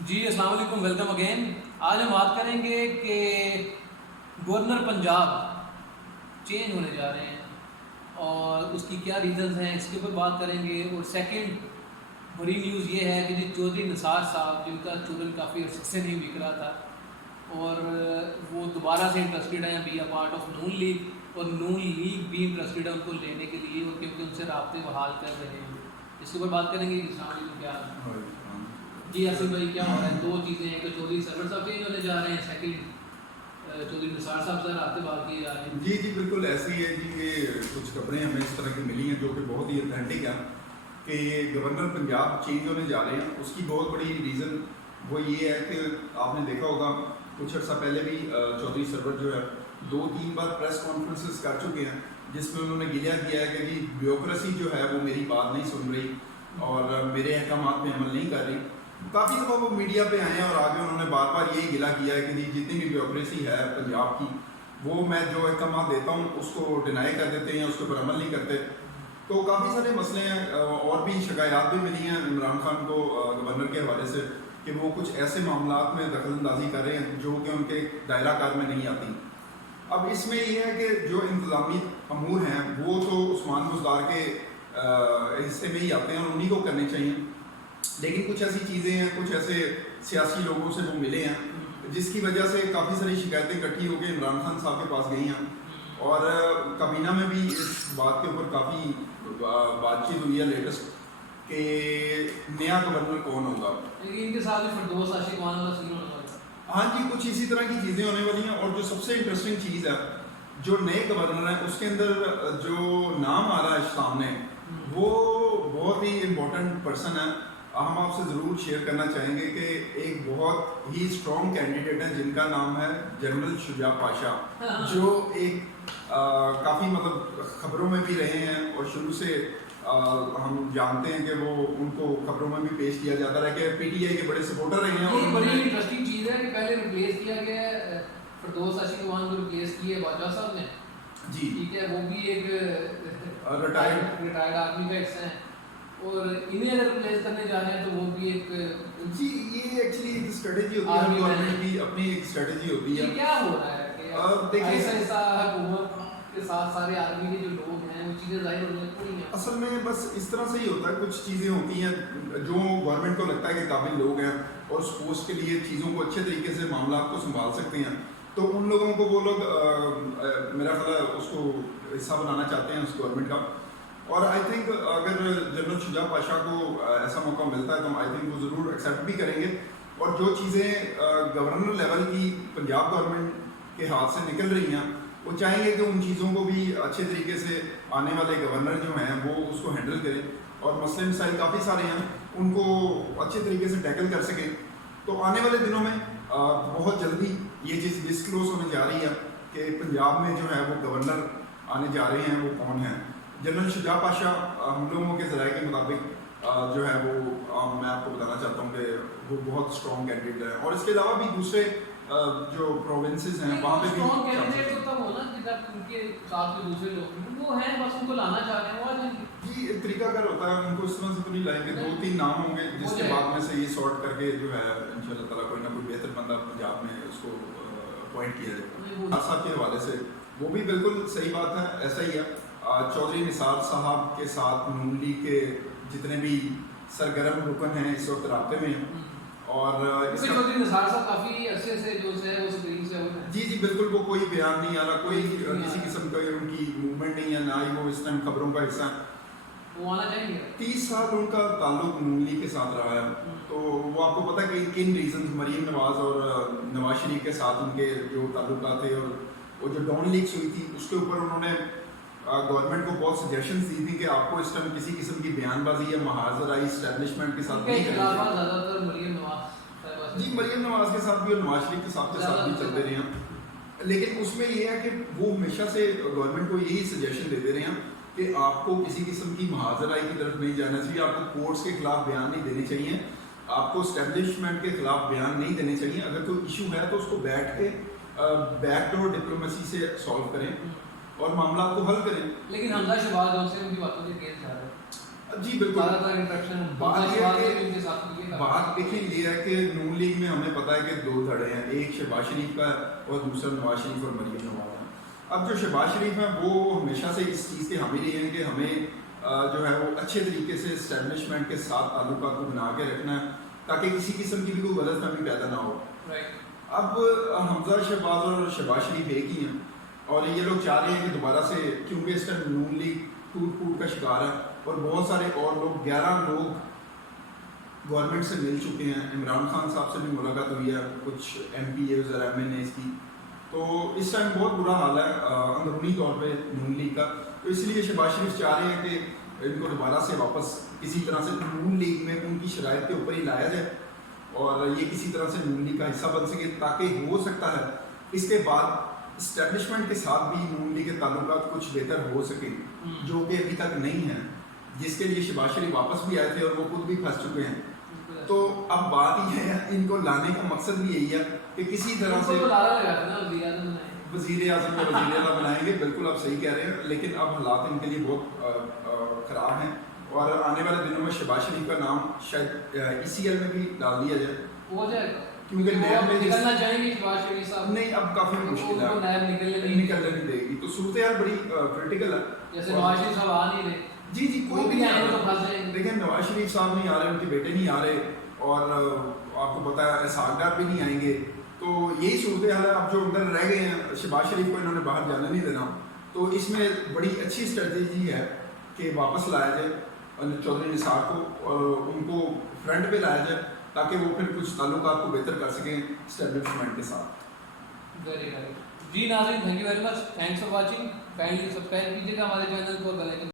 جی السلام علیکم، welcome again. آج ہم بات کریں گے کہ گورنر پنجاب چینج ہونے جا رہے ہیں اور اس کی کیا ریزنز ہیں، اس کے اوپر بات کریں گے۔ اور سیکنڈ بڑی نیوز یہ ہے کہ جی چودھری نثار صاحب، جن کا چودھری کافی عرصے سے نہیں بک رہا تھا اور وہ دوبارہ سے انٹرسٹیڈ ہیں be a part of Noon League, اور نون لیگ بھی انٹرسٹیڈ ہے ان کو لینے کے لیے، اور کیونکہ ان سے رابطے بحال کر رہے ہیں۔ اس کے اوپر بات کریں گے۔ السلام علیکم، کیا حال ہے؟ جی آصف بھائی، کیا ہو رہا ہے؟ دو چیزیں ہیں کہ چودھری سرور صاحب چینج ہونے جا رہے ہیں، سیکنڈ چودھری نثار صاحب سے رابطے بحال کیے جا رہے ہیں۔ جی بالکل ایسی ہے جی، یہ کچھ خبریں ہمیں اس طرح کی ملی ہیں جو کہ بہت ہی اتھینٹک ہیں کہ یہ گورنر پنجاب چینج ہونے جا رہے ہیں۔ اس کی بہت بڑی ریزن وہ یہ ہے کہ آپ نے دیکھا ہوگا کچھ عرصہ پہلے بھی چودھری سرور جو ہے 2-3 بار پریس کانفرنسز کر چکے ہیں جس میں انہوں نے گلہ کیا ہے کہ جی بیوروکریسی جو ہے وہ میری بات نہیں سن رہی اور میرے احکامات پہ عمل نہیں کر رہی۔ کافی دفعہ وہ میڈیا پہ آئے ہیں اور آگے انہوں نے بار بار یہی گلہ کیا ہے کہ جی جتنی بھی بیوروکریسی ہے پنجاب کی، وہ میں جو احکامات دیتا ہوں اس کو ڈینائی کر دیتے ہیں، اس کے اوپر عمل نہیں کرتے۔ تو کافی سارے مسئلے ہیں اور بھی شکایات بھی ملی ہیں عمران خان کو گورنر کے حوالے سے کہ وہ کچھ ایسے معاملات میں دخل اندازی کر رہے ہیں جو کہ ان کے دائرہ کار میں نہیں آتی۔ اب اس میں یہ ہے کہ جو انتظامی امور ہیں وہ تو عثمان بزدار کے حصے میں ہی آتے ہیں اور انہی کو کرنے چاہیے، لیکن کچھ ایسی چیزیں ہیں، کچھ ایسے سیاسی لوگوں سے وہ ملے ہیں جس کی وجہ سے کافی ساری شکایتیں اکٹھی ہو کے عمران خان صاحب کے پاس گئی ہیں، اور کابینہ میں بھی اس بات کے اوپر کافی بات چیت ہوئی ہے لیٹسٹ کہ نیا گورنر کون ہوگا۔ ان کے ساتھ فردوس عاشق والا سین ہونے والا ہے۔ ہاں جی، کچھ اسی طرح کی چیزیں ہونے والی ہیں، اور جو سب سے انٹرسٹنگ چیز ہے جو نئے گورنر ہیں اس کے اندر جو نام آ رہا ہے سامنے وہ بہت ہی امپورٹنٹ پرسن ہے۔ ہم آپ سے ضرور شیئر کرنا چاہیں گے کہ ایک بہت ہی اسٹرانگ کینڈیڈیٹ ہیں جن کا نام ہے جنرل شجاع پاشا، جو ایک کافی مطلب خبروں میں بھی رہے ہیں اور شروع سے ہم جانتے ہیں کہ وہ ان کو خبروں میں بھی پیش کیا جاتا رہا کہ پی ٹی آئی کے بڑے سپورٹر رہے ہیں۔ یہ بڑی انٹرسٹنگ چیز ہے کہ پہلے ریپلیس کیا گیا ہے فردوس عاشق وان کو، ریپلیس کیا ہے باجوہ صاحب نے، جی ٹھیک ہے، وہ بھی ایک ریٹائرڈ آدمی کا حصہ ہے، اور انہیں اگر ریپلیس کرنے جا رہے ہیں تو وہ بھی ایک جی یہ ایکچولی ایک اسٹریٹجی ہوتی ہے، گورنمنٹ کی اپنی ایک اسٹریٹجی ہوتی ہے۔ کیا ہو رہا ہے کہ ایسا ایسا حکومت کے ساتھ سارے آرمی کے جو لوگ ہیں وہ چیزیں ظاہر ہونے پڑی ہیں؟ اصل میں بس اس طرح سے ہی ہوتا ہے، کچھ چیزیں ہوتی ہیں جو گورنمنٹ کو لگتا ہے کہ قابل لوگ ہیں اور اس پوسٹ کے لیے چیزوں کو اچھے طریقے سے معاملات کو سنبھال سکتے ہیں، تو ان لوگوں کو وہ لوگ میرا خیال ہے اس کو حصہ بنانا چاہتے ہیں اس گورنمنٹ کا۔ اور آئی تھنک اگر جنرل شجاع پاشا کو ایسا موقع ملتا ہے تو آئی تھنک وہ ضرور ایکسیپٹ بھی کریں گے، اور جو چیزیں گورنر لیول کی پنجاب گورنمنٹ کے ہاتھ سے نکل رہی ہیں وہ چاہیں گے کہ ان چیزوں کو بھی اچھے طریقے سے آنے والے گورنر جو ہیں وہ اس کو ہینڈل کریں، اور مسئلے مسائل کافی سارے ہیں ان کو اچھے طریقے سے ٹیکل کر سکیں۔ تو آنے والے دنوں میں بہت جلدی یہ چیز ڈسکلوز ہونے جا رہی ہے کہ پنجاب میں جو ہے وہ گورنر آنے جا رہے ہیں وہ کون ہیں۔ جنرل شجاع پاشا ہم لوگوں کے ذرائع کے مطابق جو ہے وہ میں آپ کو بتانا چاہتا ہوں کہ وہ بہت اسٹرانگ کینڈیڈیٹ ہے، اور اس کے علاوہ بھی دوسرے جو پروونسز ہیں وہاں پہ بھی اسٹرانگ کینڈیڈیٹ تو تب ہونا جب ان کے ساتھ جو دوسرے لوگ وہ ہیں بس ان کو لانا چاہ رہے ہیں، وہ آ جائیں گے۔ جی ایک طریقہ کار ہوتا ہے، ان کو اس طرح سے تو نہیں لائیں گے، 2-3 نام ہوں گے جس کے بعد میں سے یہ سارٹ کر کے جو ہے انشاءاللہ تعالیٰ کوئی نہ کوئی بہتر بندہ پنجاب میں اس کو اپوائنٹ کیا جائے گا۔ صاحب کے حوالے سے وہ بھی بالکل صحیح بات ہے، ایسا ہی ہے۔ چودھری نثار صاحب کے ساتھ نون لیگ کے جتنے بھی سرگرم رکن ہیں اس وقت رابطے میں ہیں، اور چودھری نثار صاحب کافی عرصے سے جو ہے وہ اسکرین سے جی بالکل، وہ کوئی بیان نہیں آ رہا، کوئی کسی قسم کا ان کی موومنٹ نہیں ہے، نہ ہی وہ اس ٹائم خبروں کا حصہ ہے۔ وہ آنا چاہیں گے۔ 30 سال ان کا تعلق نون لیگ کے ساتھ رہا ہے، تو وہ آپ کو پتہ کہ کن ریزنز مریم نواز اور نواز شریف کے ساتھ ان کے جو تعلقات تھے، اور وہ جو ڈاؤن لیگس ہوئی تھی اس کے اوپر انہوں نے گورنمنٹ کو بہت سجیشنز دی تھی کہ آپ کو اس ٹائم کسی قسم کی بیان بازی یا محاذرائی اسٹیبلشمنٹ کے ساتھ نہیں کرنی چاہیے۔ جی مریم نواز کے ساتھ بھی اور نواز شریف کے ساتھ بھی چلتے رہے ہیں، لیکن اس میں یہ ہے کہ وہ ہمیشہ سے گورنمنٹ کو یہی سجیشن دیتے رہے ہیں کہ آپ کو کسی قسم کی محاذرائی کی طرف نہیں جانا چاہیے، آپ کو کورٹس کے خلاف بیان نہیں دینے چاہیے، آپ کو اسٹیبلشمنٹ کے خلاف بیان نہیں دینے چاہیے، اگر کوئی ایشو ہے تو اس کو بیٹھ کے بیک ڈور ڈپلومیسی سے سالو کریں اور معاملات کو حل کریں۔ لیکن حمزہ شہباز ان سے ان کی باتوں کے کیس جا رہے ہیں۔ جی بالکل زیادہ تر انٹریکشن بات دیکھیں یہ ہے کہ نون لیگ میں ہمیں پتہ ہے کہ دو دھڑے ہیں، ایک شہباز شریف کا ہے اور دوسرا نواز شریف اور مریم نواز ہے. اب جو شہباز شریف ہیں وہ ہمیشہ سے اس چیز کے حامی رہے ہیں کہ ہمیں جو ہے وہ اچھے طریقے سے اسٹیبلشمنٹ کے ساتھ تعلقات کو بنا کے رکھنا ہے تاکہ کسی قسم کی بھی کوئی غلط فہمی پیدا نہ ہو. اب حمزہ شہباز اور شہباز شریف ایک ہی ہیں اور یہ لوگ چاہ رہے ہیں کہ دوبارہ سے، کیونکہ اس ٹائم نون لیگ ٹوٹ پھوٹ کا شکار ہے اور بہت سارے اور لوگ 11 لوگ گورنمنٹ سے مل چکے ہیں. عمران خان صاحب سے بھی ملاقات ہوئی ہے، کچھ ایم پی ایز اور ایم این ایز کی. تو اس ٹائم بہت برا حال ہے اندرونی طور پہ نون لیگ کا. تو اس لیے شہباز شریف چاہ رہے ہیں کہ ان کو دوبارہ سے واپس کسی طرح سے نون لیگ میں ان کی شرائط کے اوپر ہی لایا جائے اور یہ کسی طرح سے نون لیگ کا حصہ بن سکے، تاکہ ہو سکتا ہے اس کے بعد اسٹیبلشمنٹ کے ساتھ بھی نون لیگ کے تعلقات کچھ بہتر ہو سکیں، جو کہ ابھی تک نہیں ہیں، جس کے لیے شہباز شریف واپس بھی آئے تھے اور وہ خود بھی پھنس چکے ہیں. تو اب بات یہ ہے ان کو لانے کا مقصد بھی یہی ہے کہ کسی طرح سے وزیر اعظم یا وزیر اعلیٰ بنائیں گے. بالکل آپ صحیح کہہ رہے ہیں، لیکن اب حالات ان کے لیے بہت خراب ہیں اور آنے والے دنوں میں شہباز شریف کا نام شاید ECL میں بھی ڈال دیا جائے، ہو جائے گا کیونکہ نیب میں نکلنا چاہیں گے شہباز شریف صاحب. نہیں اب کافی مشکل ہے، نیب نکلنے نہیں دے گی. تو صورتحال بڑی کرٹیکل ہے. جیسے نواز شریف صاحب آ نہیں رہے، جی کوئی بھی نہیں تو پھنس جائیں گے. دیکھیں نواز شریف صاحب نہیں آ رہے، ان کے بیٹے نہیں آ رہے اور آپ کو پتا ہے اسحاق ڈار بھی نہیں آئیں گے. تو یہی صورتحال ہے. اب جو اندر رہ گئے ہیں شہباز شریف کو انہوں نے باہر جانے نہیں دینا، تو اس میں بڑی اچھی اسٹریٹجی ہے کہ واپس لایا جائے چودھری نثار کو اور ان کو فرنٹ پہ لایا جائے تاکہ وہ پھر کچھ تعلقات کو بہتر کر سکیں اسٹیبلشمنٹ کے ساتھ. ویری ویری جی ناظرین، thank you very much, thanks for watching. Kindly subscribe کیجیے گا ہمارے چینل کو، بیل آئکن